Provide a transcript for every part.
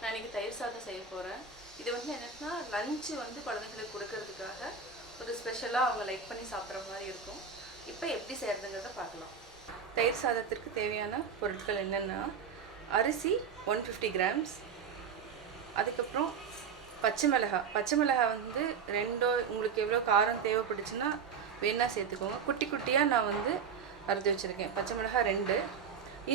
நான் இன்னைக்கு தயிர் சாதம் செய்ய போகிறேன் இது வந்து என்னென்னா லஞ்சு வந்து குழந்தைங்களுக்கு கொடுக்கறதுக்காக ஒரு ஸ்பெஷலாக அவங்க லைக் பண்ணி சாப்பிட்ற மாதிரி இருக்கும். இப்போ எப்படி செய்கிறதுங்கிறத பார்க்கலாம். தயிர் சாதத்திற்கு தேவையான பொருட்கள் என்னென்னா அரிசி ஒன் ஃபிஃப்டி கிராம்ஸ் அதுக்கப்புறம் பச்சை மிளகாய். பச்சை மிளகா வந்து ரெண்டோ உங்களுக்கு எவ்வளோ காரம் தேவைப்பட்டுச்சுன்னா வேணால் சேர்த்துக்கோங்க. குட்டி குட்டியாக நான் வந்து அறுத்து வச்சுருக்கேன். பச்சை மிளகா ரெண்டு.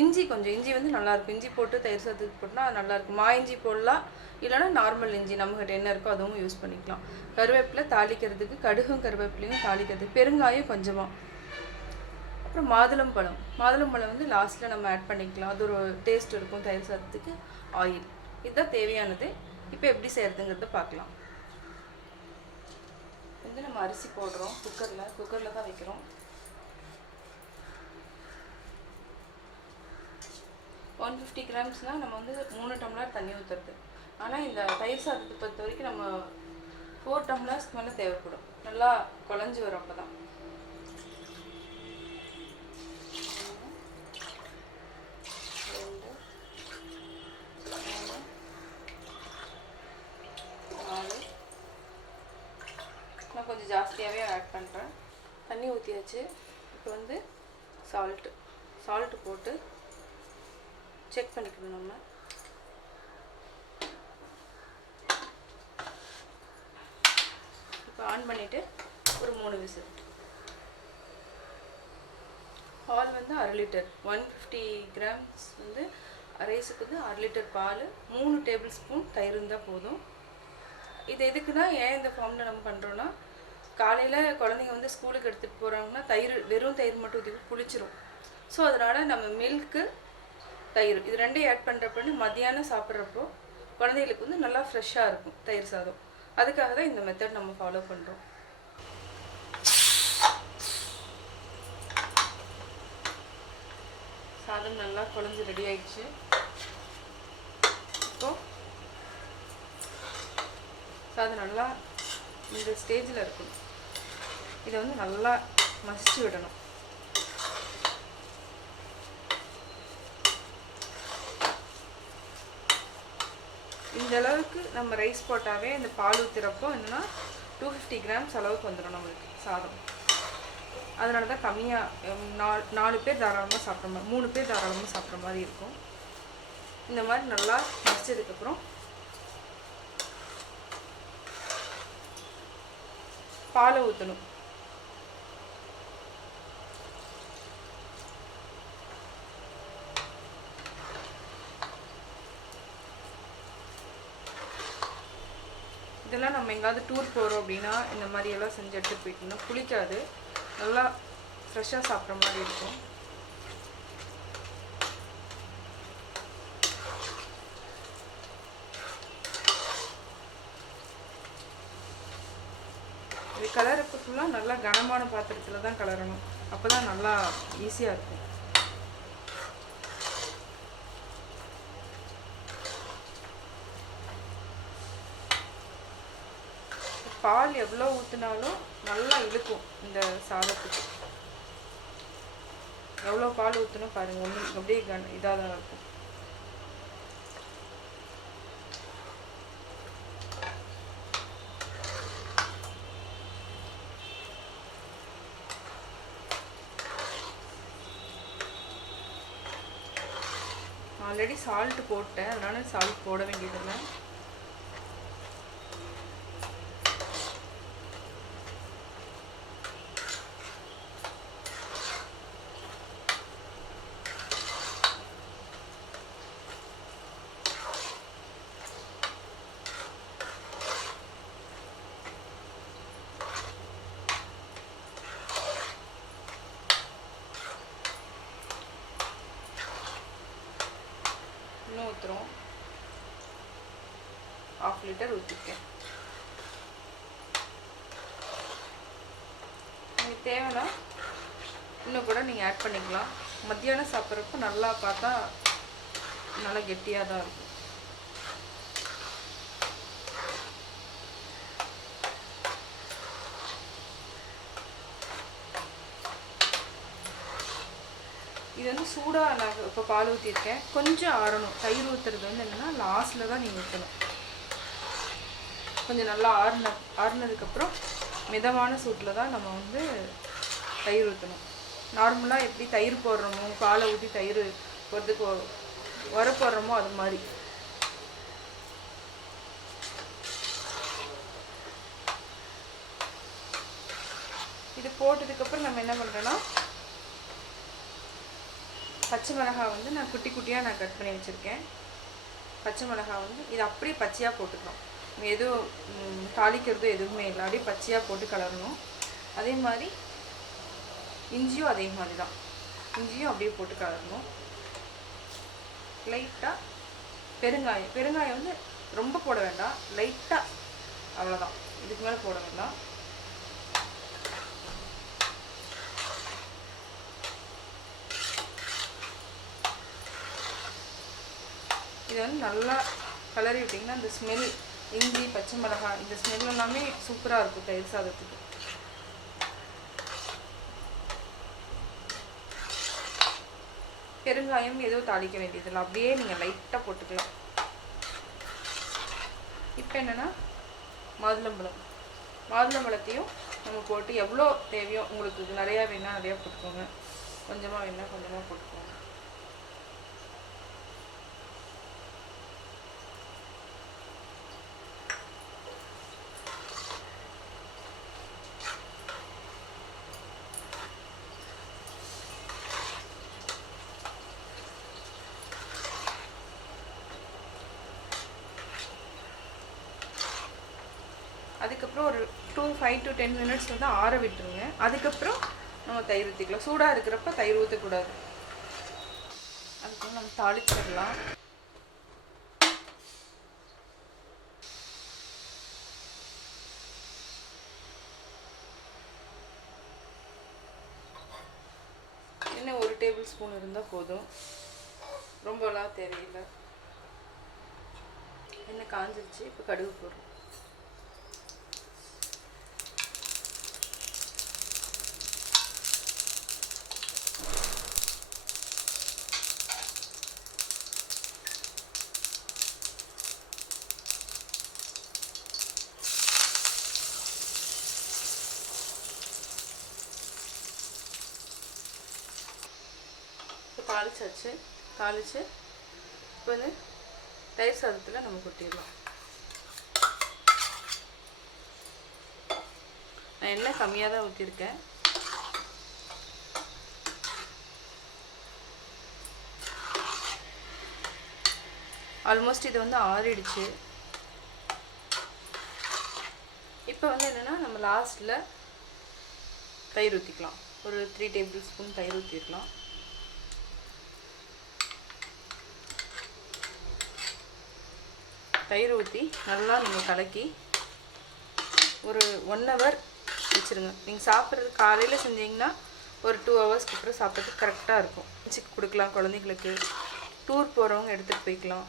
இஞ்சி கொஞ்சம் இஞ்சி வந்து நல்லாயிருக்கும். இஞ்சி போட்டு தயிர் சாதத்துக்கு போட்டால் அது நல்லாயிருக்கும். மா இஞ்சி போடலாம். இல்லைன்னா நார்மல் இஞ்சி நம்மகிட்ட என்ன இருக்கோ அதுவும் யூஸ் பண்ணிக்கலாம். கருவேப்பிலை தாளிக்கிறதுக்கு கடுகும் கருவேப்பிலையும் தாளிக்கிறதுக்கு பெருங்காயம் கொஞ்சமாக அப்புறம் மாதுளம்பழம் மாதுளம்பழம் வந்து லாஸ்ட்டில் நம்ம ஆட் பண்ணிக்கலாம். அது ஒரு டேஸ்ட் இருக்கும் தயிர் சாதத்துக்கு. ஆயில் இதுதான் தேவையானது. இப்போ எப்படி செய்கிறதுங்கிறத பார்க்கலாம். வந்து நம்ம அரிசி போடுறோம். குக்கரில் குக்கரில் தான் வைக்கிறோம் ஒன் ஃபிஃப்டி கிராம்ஸ்னால் நம்ம வந்து மூணு டம்ளர் தண்ணி ஊற்றுறது ஆனால் இந்த தயிர் சாதத்தை பொறுத்த வரைக்கும் நம்ம ஃபோர் டம்ளர்ஸ்க்கு மேலே தேவைப்படும். நல்லா குழஞ்சி வரும் அப்போ தான் நாலு நான் கொஞ்சம் ஜாஸ்தியாகவே ஆட் பண்ணுறேன் தண்ணி ஊற்றியாச்சு இப்போ வந்து சால்ட்டு சால்ட்டு போட்டு செக் பண்ணிக்கணும் நம்ம. இப்போ ஆன் பண்ணிவிட்டு ஒரு மூணு விசில். பால் வந்து அரை லிட்டர். ஒன் ஃபிஃப்டி கிராம்ஸ் வந்து ரைஸுக்கு வந்து அரை லிட்டர் பால் மூணு டேபிள் ஸ்பூன் தயிர் இருந்தால் போதும். இது எதுக்குன்னா ஏன் இந்த ஃபார்மில் நம்ம பண்ணுறோன்னா காலையில் குழந்தைங்க வந்து ஸ்கூலுக்கு எடுத்துகிட்டு போகிறாங்கன்னா தயிர் வெறும் தயிர் மட்டும் ஊற்றி புளிச்சிரும். ஸோ அதனால் நம்ம மில்க்கு தயிர். இது ரெண்டையும் ஆட் பண்ணுறப்ப மதியானம் சாப்பிட்றப்போ குழந்தைகளுக்கு வந்து நல்லா ஃப்ரெஷ்ஷாக இருக்கும் தயிர் சாதம். அதுக்காக தான் இந்த மெத்தட் நம்ம ஃபாலோ பண்ணுறோம் சாதம் நல்லா குழஞ்சு ரெடி ஆயிடுச்சு. இப்போ சாதம் நல்லா இந்த ஸ்டேஜில் இருக்கணும். இதை வந்து நல்லா மசிச்சு விடணும். இந்த அளவுக்கு நம்ம ரைஸ் போட்டாவே இந்த பால் ஊற்றுறப்போ என்னென்னா டூ ஃபிஃப்டி கிராம்ஸ் அளவுக்கு வந்துடும் நம்மளுக்கு சாதம். அதனால தான் கம்மியாக நாலு நாலு பேர் தாராளமாக சாப்பிட்ற மாதிரி மூணு பேர் தாராளமாக சாப்பிட்ற மாதிரி இருக்கும். இந்த மாதிரி நல்லா மசிச்சதுக்கப்புறம் பாலை ஊற்றணும் இதெல்லாம் நம்ம எங்கேயாவது டூர் போகிறோம் அப்படின்னா இந்த மாதிரி எல்லாம் செஞ்சு எடுத்துகிட்டு போயிட்டோம்னா புளிக்காது. நல்லா ஃப்ரெஷ்ஷாக சாப்பிட்ற மாதிரி இருக்கும். இது கலருக்கு ஃபுல்லாக நல்லா கனமான பாத்திரத்தில் தான் கலரணும். அப்போ தான் நல்லா ஈஸியாக இருக்கும். பால் எவ்வளோ ஊற்றினாலும் நல்லா இழுக்கும் இந்த சாதத்துக்கு. எவ்வளோ பால் ஊற்றணும் பாருங்கள் ஒன்று அப்படியே கண் இதாக தான் இருக்கும். ஆல்ரெடி சால்ட் போட்டேன் அதனால சால்ட் போட வேண்டியதில்லை. இன்னும் ஆஃப் லிட்டர் ஊற்றிருக்கேன் உங்களுக்கு தேவைன்னா இன்னும் கூட நீங்கள் ஆட் பண்ணிக்கலாம். மத்தியானம் சாப்பிட்றப்போ நல்லா பார்த்தா நல்லா கெட்டியாக தான் இருக்கும். இது வந்து சூடாக நான் இப்போ பால் ஊற்றிருக்கேன் கொஞ்சம் ஆறணும். தயிர் ஊற்றுறது வந்து என்னென்னா லாஸ்ட்டில் தான் நீங்கள் ஊற்றணும் கொஞ்சம் நல்லா ஆறுன ஆறுனதுக்கப்புறம் மிதமான சூட்டில் தான் நம்ம வந்து தயிர் ஊற்றணும் நார்மலாக எப்படி தயிர் போடுறோமோ பாலை ஊற்றி தயிர் போடுறதுக்கு உர போடுறோமோ அது மாதிரி. இது போட்டதுக்கப்புறம் நம்ம என்ன பண்ணுறோன்னா பச்சை மிளகா வந்து நான் குட்டி குட்டியாக நான் கட் பண்ணி வச்சுருக்கேன். பச்சை மிளகா வந்து இது அப்படியே பச்சையாக போட்டுக்கலாம் எதுவும் ம், தாளிக்கிறதும் எதுவுமே இல்லை. அப்படியே பச்சையாக போட்டு கலரணும். அதே மாதிரி இஞ்சியும் அதே மாதிரி தான். இஞ்சியும் அப்படியே போட்டு கலரணும். லைட்டாக பெருங்காயம் பெருங்காயம் வந்து ரொம்ப போட வேண்டாம். லைட்டாக அவ்வளோதான் இதுக்கு மேலே போட வேண்டாம். இது வந்து நல்லா கலரி விட்டிங்கன்னா இந்த ஸ்மெல் இஞ்சி பச்சை மிளகாய் இந்த ஸ்மெல் எல்லாமே சூப்பராக இருக்கும் தயிர் சாதத்துக்கு. பெருங்காயம் எதுவும் தாளிக்க வேண்டியதில்லை. அப்படியே நீங்கள் லைட்டாக போட்டுக்கலாம். இப்போ என்னென்னா மாதுளம்பழம் மாதுளம்பழத்தையும் நம்ம போட்டு எவ்வளோ தேவையோ உங்களுக்கு இது நிறையா வேணால் நிறையா போட்டுக்கோங்க. கொஞ்சமாக வேணால் கொஞ்சமாக போட்டுக்கோங்க. அதுக்கப்புறம் ஒரு two five to ten minutes வந்து ஆற விட்டுருங்க. அதுக்கப்புறம் நம்ம தயிர் ஊற்றிக்கலாம் சூடாக இருக்கிறப்ப தயிர் ஊற்றக்கூடாது அதுக்கப்புறம் நம்ம தாளிச்சிடலாம். என்ன ஒரு டேபிள் ஸ்பூன் இருந்தால் போதும். ரொம்பலாம் தெரியல. எண்ணெய் காஞ்சிருச்சு. இப்போ கடுகு போடுறோம் இப்போ தாளிச்சாச்சு. தாளிச்சு இப்போ வந்து தயிர் சாதத்தில் நம்ம கொட்டிடலாம். நான் எண்ணெய் கம்மியாக தான் ஊற்றிருக்கேன் ஆல்மோஸ்ட் இது வந்து ஆறிடுச்சு. இப்போ வந்து என்னென்னா நம்ம லாஸ்ட்டில் தயிர் ஊற்றிக்கலாம் ஒரு த்ரீ டேபிள் ஸ்பூன் தயிர் ஊற்றிடலாம் தயிர் ஊற்றி நல்லா நீங்கள் கலக்கி ஒரு ஒன் ஹவர் வச்சுருங்க. நீங்கள் சாப்பிட்றது காலையில் செஞ்சீங்கன்னா ஒரு டூ ஹவர்ஸ்க்கு அப்புறம் சாப்பிட்றதுக்கு கரெக்டாக இருக்கும். லஞ்சுக்கு கொடுக்கலாம் குழந்தைங்களுக்கு டூர் போகிறவங்க எடுத்துகிட்டு போய்க்கலாம்.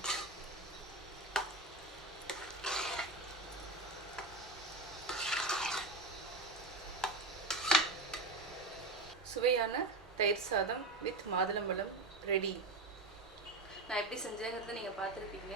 சுவையான தயிர் சாதம் வித் மாதுளம்பழம் ரெடி நான் எப்படி செஞ்சேங்கிறத நீங்கள் பார்த்துருப்பீங்க.